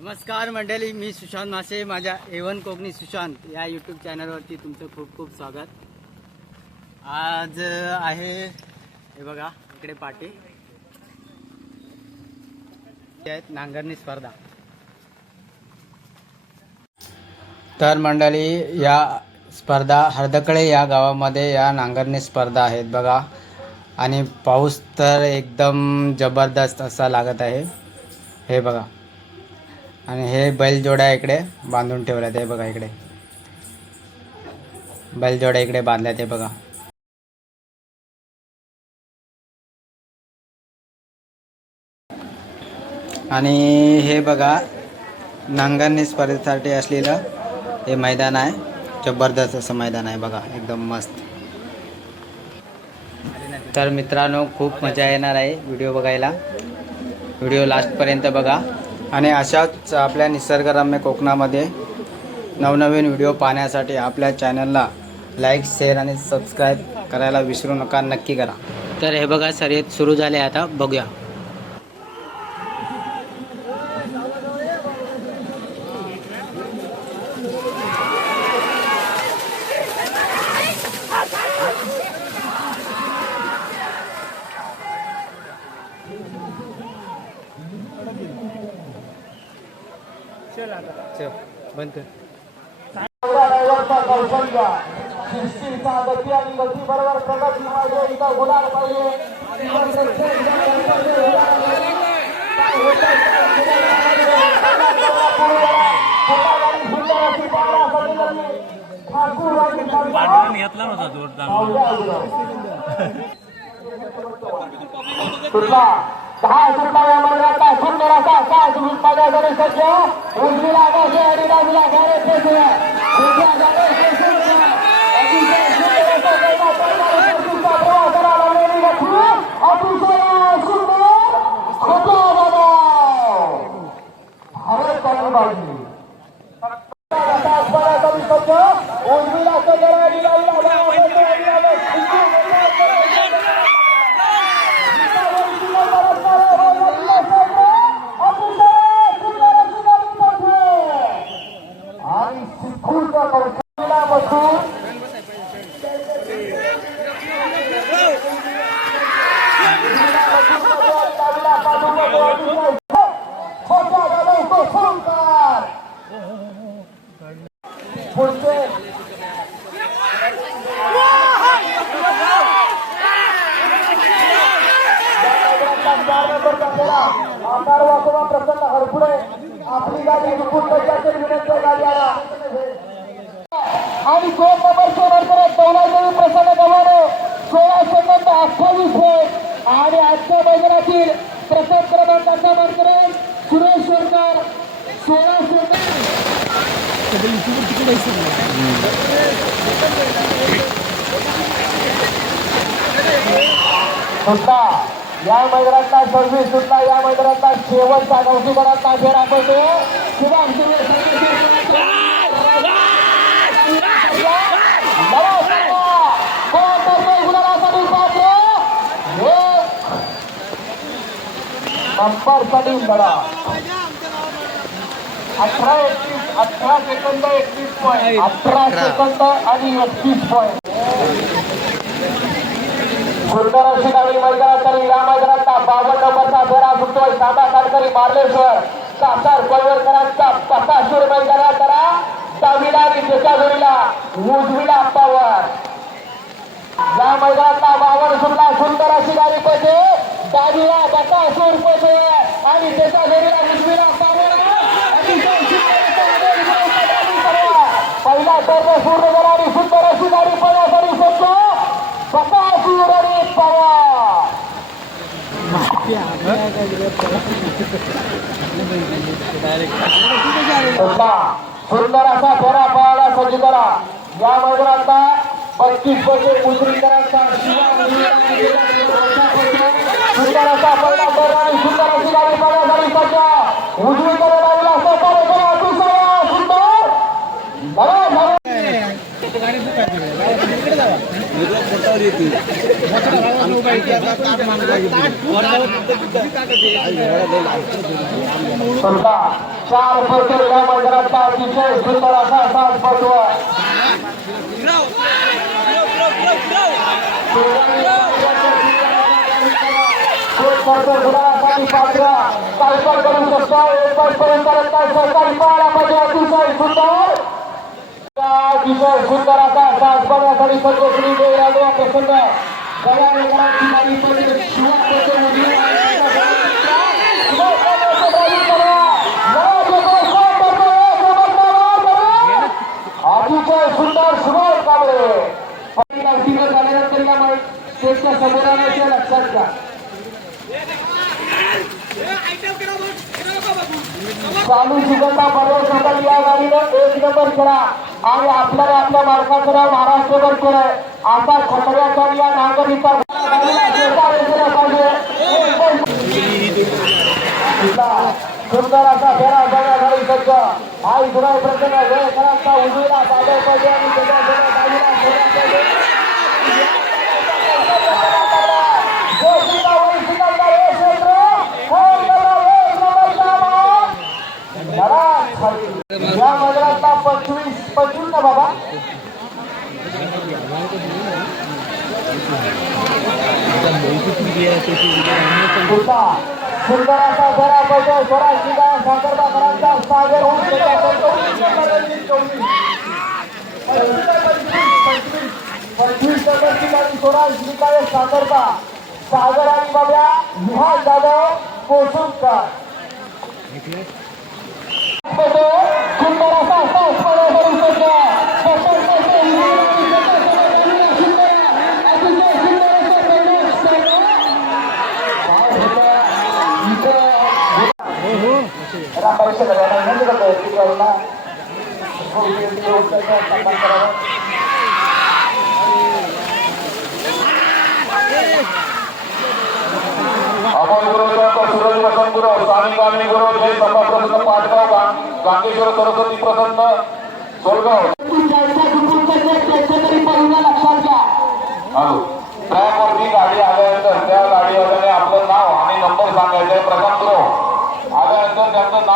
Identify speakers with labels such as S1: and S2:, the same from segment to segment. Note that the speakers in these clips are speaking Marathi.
S1: नमस्कार मंडळी मी सुशांत मासे माझ्या एवन कोकणी सुशांत या यूट्यूब चॅनलवरती तुमचं खूप खूप स्वागत. आज आहे हे बघा इकडे पाटी. आहेत नांगरणी स्पर्धा. तर मंडळी या स्पर्धा हर्दकळे या गावामध्ये या नांगरणी स्पर्धा आहेत बघा. आणि पाऊस तर एकदम जबरदस्त असा लागत आहे. हे बघा. आणि हे बैलजोड्या इकडे बांधून ठेवल्या ते बघा इकडे. बैलजोड्या इकडे बांधल्या ते बघा. आणि हे बघा नांगरणी स्पर्धेसाठी असलेलं हे मैदान आहे. जबरदस्त असं मैदान आहे बघा एकदम मस्त. तर मित्रांनो खूप मजा येणार आहे व्हिडिओ बघायला. व्हिडिओ लास्टपर्यंत बघा. आणि अशाच आपल्या निसर्गरम्य कोकणामध्ये नवनवीन व्हिडिओ पाहण्यासाठी आपल्या चॅनलला लाईक शेअर आणि सबस्क्राईब करायला विसरू नका. नक्की करा. तर हे बघा शर्यत सुरू झाले आता. बघूया चल बंद कर
S2: ड्रायव्हरचा कौशल्य शिस्तीचा गती आणि गती बरोबर प्रगती पाहिजे इथं गुलाल पाहिजे इथं प्रत्येक जण यांच्याकडे गुलाल पाहिजे. काय होतंय ते गुलालाने सुंदर अशी पावला सजवली. ठाकूर आणि
S3: पांडुरंग घेतला नव्हता जोर
S2: सुटला दहा सुटला मंडळाचा सुंदर असा सहा सुट उजवीला आकाशे आणि बाजूला गाडे ठेवूया उजव्या गाडे ठेवूया. अतिशय सुंदर असा त्याचा पहिला कुस्तीचा प्रवास करायला लागलेली व्यक्ती. अतिशय सुंदर खोटा बनाव. भारत चालू बाजू आता स्पर्धा कमी सज्ज उजवीला सज्ज आणि डावीला डावा सज्ज आणि डावा आणि शिखूरचा कौशल्याला बसून छोट्या गाड्यांचे संस्कार पुढचे आकार वाचवा प्रसन्न हरपुडे आपली गाडी विपुल पंचायत विनंती गाडी आला. आणि दोन नंबर नंबरचे करत दौलादेवी प्रसन्न गव्हाणे सोळा सेकंद अठ्ठावीस फूट आणि आजच्या मैदानातील प्रथम क्रमांकाचा वर्कर सुरेश सरकार सोळा सेकंद. सुटला या मैदानातला सर्व्हिस सुटला या मैदानातला शेवटचा नवसीकरांचा फेरा पडतो शुभम नंबरसाठी लढा अठरा एकतीस अठरा सेकंद एकतीस पॉईंट अठरा सेकंद आणि एकतीस पॉईंट सुंदर अशी गाडी मैदानात तरी या मैदानाचा बावन नंबरचा फेरा सुटतोय साधा काटकरी मार्लेश्वर. कासार पळवरकरांचा पताशूर मैदानात करा डावीला आणि त्याच्या जोडीला उजवीला पावर या मैदानातला बावन सुटला सुंदर अशी गाडी पडते डावीला बकासूर पडते आणि त्याच्या जोडीला उजवीला पावर पहिला टर्न पूर्ण झाला आणि सुंदर अशी गाडी पळण्यासाठी सज्ज बकासूर आणि पवार सुटला. सुंदर असा फेरा पळाला सज्ज करा या मैदानाचा पस्तीस पटे मुद्रीकरांचा सुंदर असा पहिला आणि सुंदर अशी गाडी उजवीकडे लागला अतिशय सुंदर चार फक्त या मैदानाचा अतिशय सुंदर असा असा स्पर्ध पात्र कालपण करू शकता एक पर्यंत सरकारी पाहायला पाहिजे अतिशय सुंदर अतिशय सुंदर असा साज बघण्यासाठी सर्व कुणी वेळ प्रसन्न सगळ्या लेकरांची गाडी पडली शिवाय पडते उजवी अतिशय सुंदर सुबोध कांबळे तिकडे झाल्यानंतर या माहिती स्टेजच्या समोर आणायचे लक्षात घ्या चालू सुगंधा बरोबर सकल या गाडीनं एक नंबर केला. आणि आपल्याला आपल्या मार्गाचं नाव महाराष्ट्रभर केलंय. आता खतऱ्याचा या नागरिकचा सुंदर असा फेरा बघण्यासाठी सज्ज. हा गुणाई प्रसन्न वेळ कराचा उजवीला बाजार पाहिजे आणि त्याच्या जरा डावीला सोडा पाहिजे. गोष्टीला वैशिष्ट्याचा हे क्षेत्र, हे नंबर, हे नंबरचा मान. जरा खाली. या मंदिरातला पंचवीस पंचवीस ना बाबा होता सुंदर असा जरा पाहिजे स्वरा शिगा साखरबाकरांचा सागर होऊन पंचवीस नंबरची गाडी स्वरा साखरबा सागर आणि बाब्या विहार जाधव कोसुमकर सुंदर असा असा स्पर्धा करू शकतो अतिशय सुंदर असा पहिला स्पर्धा.
S4: आपण गुरु सूरज गुरु स्वामी गामिनी गुरु जय सभा प्रसन्न पाटगाव गां- सरस्वती प्रसन्न सोलगाव ट्रॅकवरती गाडी आल्यानंतर त्या गाडीवाल्याने आपलं नाव आणि नंबर सांगायचा प्रथम गुरु आल्यानंतर त्यांचं नाव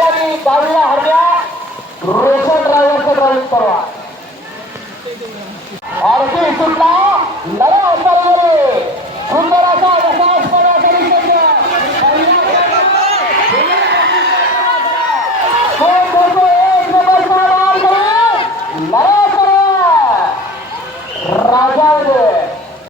S2: उजवीला बंड्यानी डावीला रोशन ड्रायव्हरचं ड्रायव्हिंग परवा. आरती सुटला